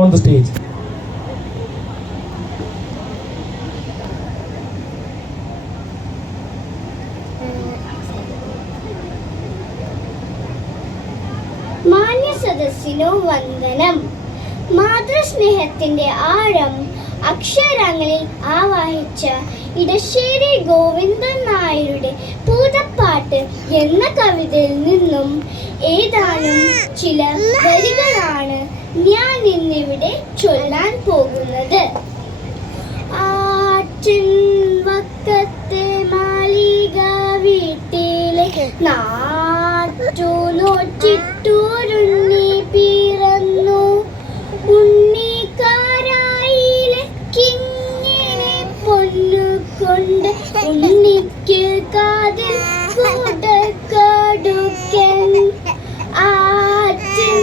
on the stage. മാന്യ സദസ്സിനു വന്ദനം. മാതൃസ്നേഹത്തിന്റെ ആഴം അക്ഷരങ്ങളിൽ ആവാഹിച്ച ഇടശ്ശേരി ഗോവിന്ദൻ നായരുടെ പൂതപ്പാട്ട് എന്ന കവിതയിൽ നിന്നും ഏതാനും ചില വരികളാണ് ഞാൻ ഇന്നിവിടെ ചൊല്ലാൻ പോകുന്നത്. ആറ്റിൻ വക്കത്തെ മാളിക വീട്ടിലെ നാറ്റു നോറ്റിട്ടൂരുണ്ണി പിറന്നു. ഉണ്ണിക്കാരായിലെ കിങ്ങിനെ പൊന്നുകൊണ്ട് ഉണ്ണിക്ക് കാതിൽ കൂടക്കടുക്കൻ. ആറ്റിൻ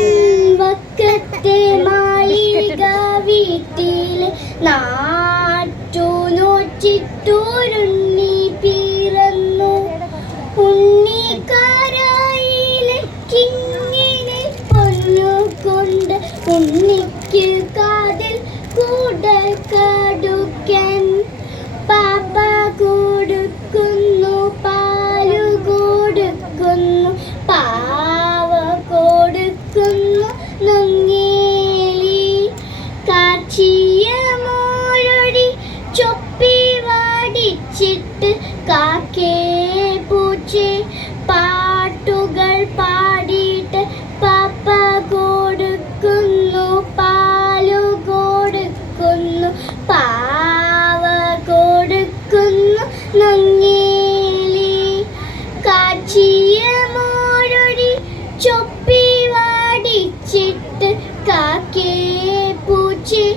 വക്കത്തെ മാളിക വീട്ടിലെ നാറ്റു നോറ്റിട്ടൂരുണ്ണി പിറന്നു. ഉണ്ണിക്കാരായിലെ കിങ്ങിനെ പൊന്നുകൊണ്ട് ഉണ്ണിക്ക് കാതിൽ കൂടക്കടുക്കൻ. പാപ്പ കൊടുക്കുന്നു പാലു കൊടുക്കുന്നു പാവ കൊടുക്കുന്നു നങ്ങേലി. കാച്ചിയ മോഴൊടി ചൊപ്പി വാടിച്ചിട്ട് കാക്കേ പൂച്ചേ പാട്ടുകൾ പാടിയിട്ട് പാപ്പ കൊടുക്കുന്നു പാലു കൊടുക്കുന്നു പാവ കൊടുക്കുന്നു നങ്ങേലി. കാച്ചിയ മോഴൊടി ചൊപ്പി വാടിച്ചിട്ട് കാക്കേ പൂച്ചേ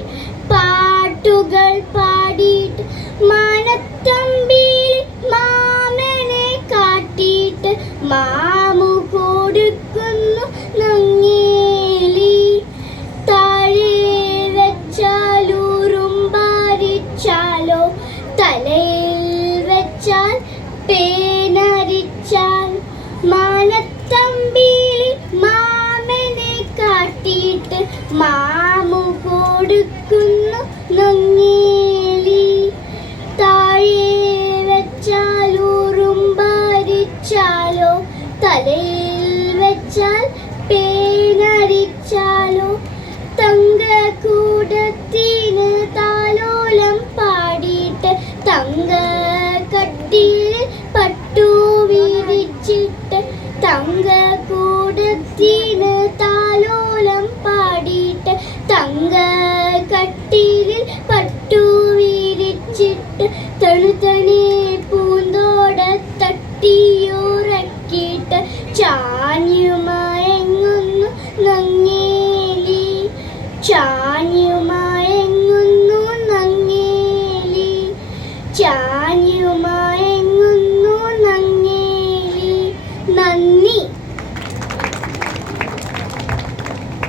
പാട്ടുകൾ പാടിയിട്ട് മാനത്തമ്പിയിൽ മാമനെ കാട്ടിയിട്ട് മാമു കൊടുക്കുന്നു നങ്ങേലി. താഴെ വെച്ചാലുറുമ്പാരിച്ചാലോ തലയിൽ വെച്ചാൽ പേനരിച്ചാൽ മാനത്തമ്പിയിൽ മാമനെ കാട്ടിയിട്ട് മാമു കൊടുക്കുന്നു നങ്ങേലി. താഴെ വെച്ചാലുറുമ്പാരിച്ചാലോ തലയിൽ വെച്ചാൽ പേനരിച്ചാലോ. തങ്കക്കൂടത്തിന് താലോലം പാടിയിട്ട് തങ്ക കട്ടിൽ പട്ടു വിരിച്ചിട്ട് തങ്കക്കൂടത്തിന് താലോലം പാടിയിട്ട് തങ്ക കട്ടിലിൽ പട്ടു വിരിച്ചിട്ട് തണുതണി പൂന്തോട തട്ടിയുറക്കിയിട്ട് ചാഞ്ഞു മയങ്ങുന്നു നങ്ങേലി.